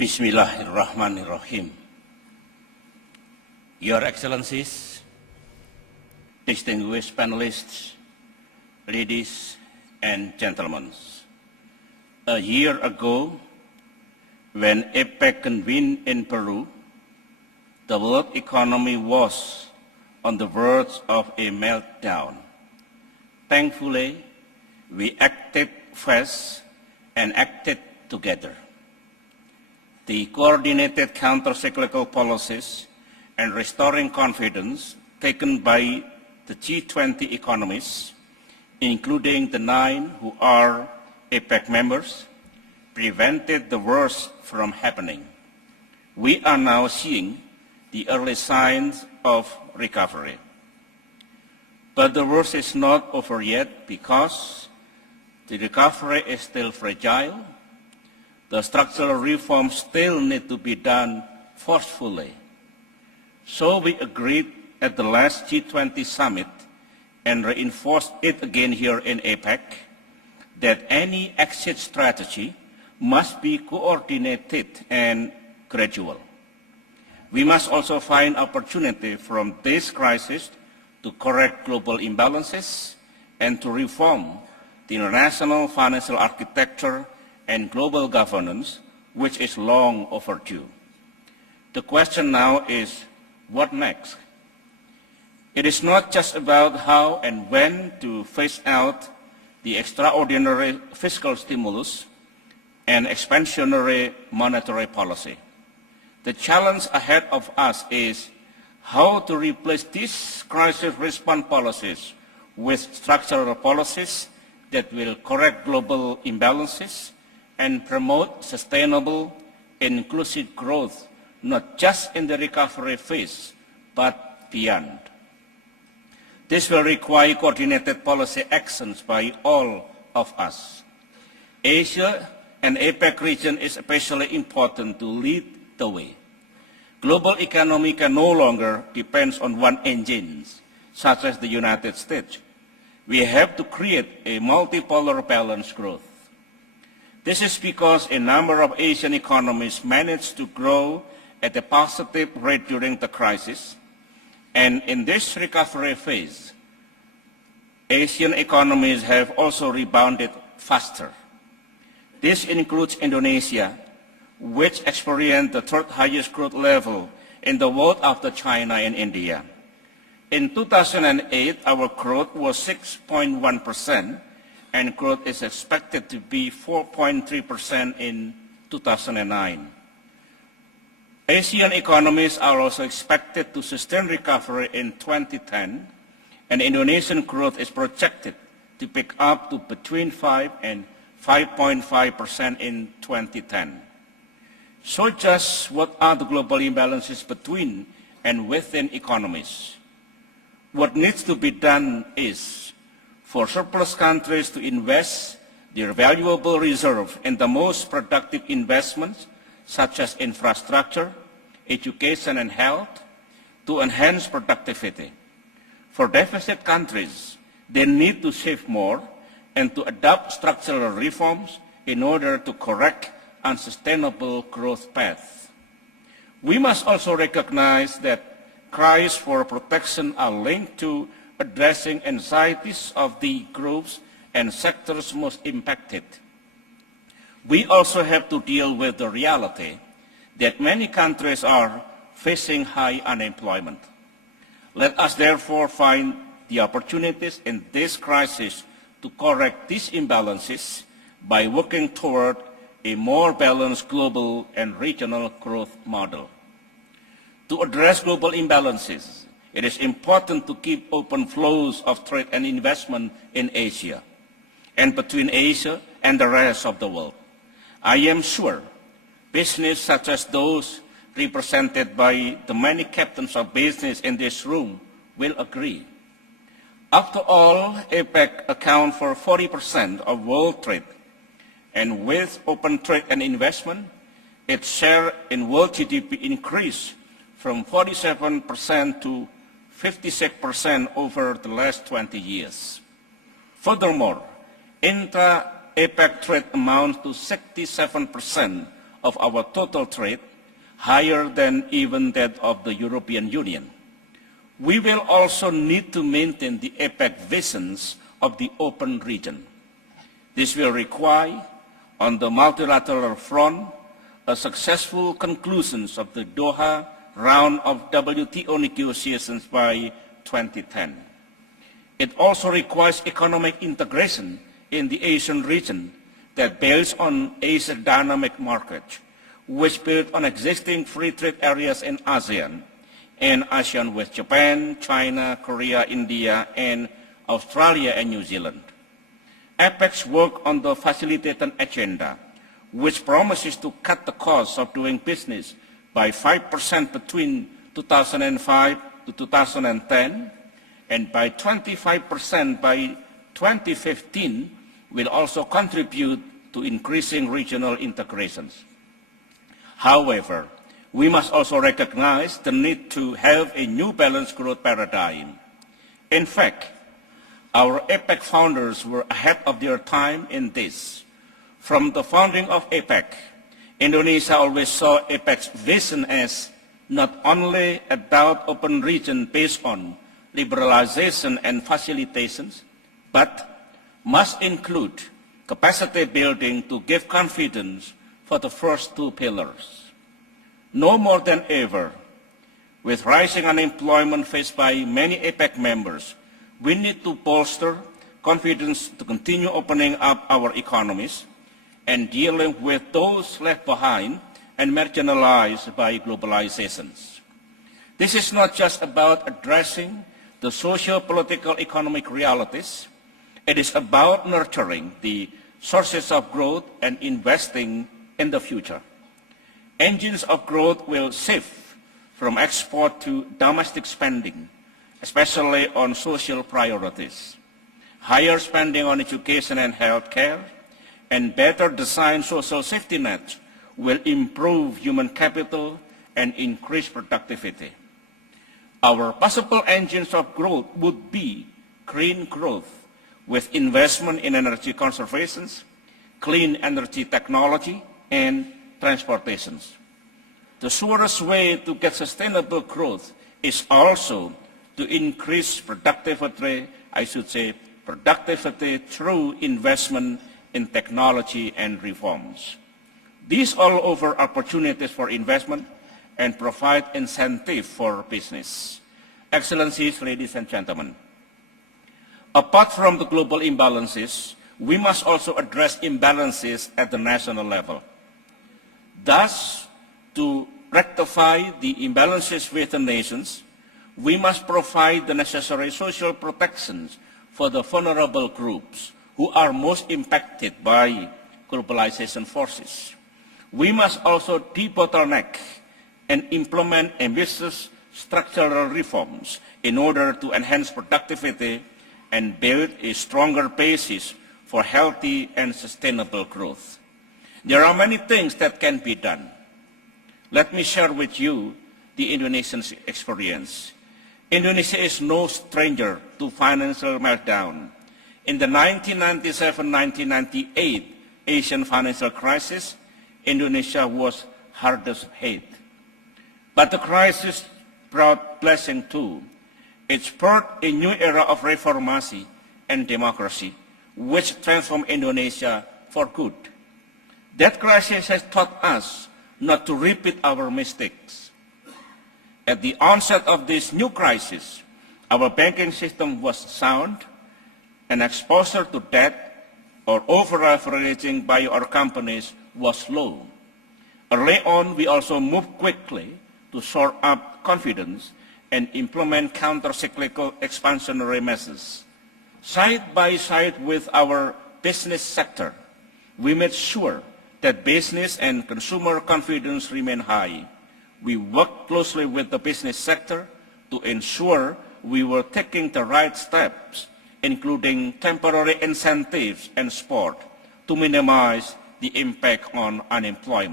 Bismillahirrahmanirrahim. Your Excellencies, distinguished panelists, ladies and gentlemen, a year ago, when APEC convened in Peru, the world economy was on the verge of a meltdown. Thankfully, we acted fast and acted together. The coordinated counter-cyclical policies and restoring confidence taken by the G20 economies, including the 9 who are APEC members, prevented the worst from happening. We are now seeing the early signs of recovery. But the worst is not over yet because the recovery is still fragile. The structural reforms still need to be done forcefully. So we agreed at the last G20 summit and reinforced it again here in APEC that any exit strategy must be coordinated and gradual. We must also find opportunity from this crisis to correct global imbalances and to reform the international financial architecture and global governance, which is long overdue. The question now is, what next? It is not just about how and when to phase out the extraordinary fiscal stimulus and expansionary monetary policy. The challenge ahead of us is how to replace these crisis response policies with structural policies that will correct global imbalances and promote sustainable, inclusive growth, not just in the recovery phase, but beyond. This will require coordinated policy actions by all of us. Asia and APEC region is especially important to lead the way. Global economy can no longer depend on one engine, such as the United States. We have to create a multipolar balanced growth. This is because a number of Asian economies managed to grow at a positive rate during the crisis, and in this recovery phase, Asian economies have also rebounded faster. This includes Indonesia, which experienced the third highest growth level in the world after China and India. In 2008, our growth was 6.1%, and growth is expected to be 4.3% in 2009. Asian economies are also expected to sustain recovery in 2010, and Indonesian growth is projected to pick up to between 5 and 5.5% in 2010. So just what are the global imbalances between and within economies? What needs to be done is for surplus countries to invest their valuable reserve in the most productive investments, such as infrastructure, education, and health, to enhance productivity. For deficit countries, they need to save more and to adopt structural reforms in order to correct unsustainable growth paths. We must also recognize that cries for protection are linked to addressing anxieties of the groups and sectors most impacted. We also have to deal with the reality that many countries are facing high unemployment. Let us therefore find the opportunities in this crisis to correct these imbalances by working toward a more balanced global and regional growth model. To address global imbalances, it is important to keep open flows of trade and investment in Asia and between Asia and the rest of the world. I am sure business such as those represented by the many captains of business in this room will agree. After all, APEC accounts for 40% of world trade, and with open trade and investment, its share in world GDP increased from 47% to 56% over the last 20 years. Furthermore, intra-APEC trade amounts to 67% of our total trade, higher than even that of the European Union. We will also need to maintain the APEC visions of the open region. This will require, on the multilateral front, a successful conclusion of the Doha round of WTO negotiations by 2010. It also requires economic integration in the Asian region that builds on Asia's dynamic market, which build on existing free trade areas in ASEAN and ASEAN with Japan, China, Korea, India, and Australia and New Zealand. APEC's work on the facilitated agenda, which promises to cut the cost of doing business by 5% between 2005 to 2010, and by 25% by 2015, will also contribute to increasing regional integrations. However, we must also recognize the need to have a new balanced growth paradigm. In fact, our APEC founders were ahead of their time in this. From the founding of APEC, Indonesia always saw APEC's vision as not only a adult open region based on liberalization and facilitations, but must include capacity building to give confidence for the first two pillars. No more than ever, with rising unemployment faced by many APEC members, we need to bolster confidence to continue opening up our economies and dealing with those left behind and marginalized by globalizations. This is not just about addressing the socio-political economic realities. It is about nurturing the sources of growth and investing in the future. Engines of growth will shift from export to domestic spending, especially on social priorities. Higher spending on education and healthcare and better designed social safety nets will improve human capital and increase productivity. Our possible engines of growth would be green growth with investment in energy conservation, clean energy technology, and transportations. The surest way to get sustainable growth is also to increase productivity, productivity through investment in technology and reforms. These all offer opportunities for investment and provide incentive for business. Excellencies, ladies and gentlemen, apart from the global imbalances, we must also address imbalances at the national level. Thus, to rectify the imbalances within nations, we must provide the necessary social protections for the vulnerable groups who are most impacted by globalization forces. We must also debottleneck and implement ambitious structural reforms in order to enhance productivity and build a stronger basis for healthy and sustainable growth. There are many things that can be done. Let me share with you the Indonesian experience. Indonesia is no stranger to financial meltdown. In the 1997-1998 Asian financial crisis, Indonesia was hardest hit. But the crisis brought blessing too. It spurred a new era of reformasi and democracy, which transformed Indonesia for good. That crisis has taught us not to repeat our mistakes. At the onset of this new crisis, our banking system was sound, and exposure to debt or over-leveraging by our companies was low. Early on, we also moved quickly to shore up confidence and implement counter-cyclical expansionary measures. Side by side with our business sector, we made sure that business and consumer confidence remain high. We worked closely with the business sector to ensure we were taking the right steps, including temporary incentives and support to minimize the impact on unemployment.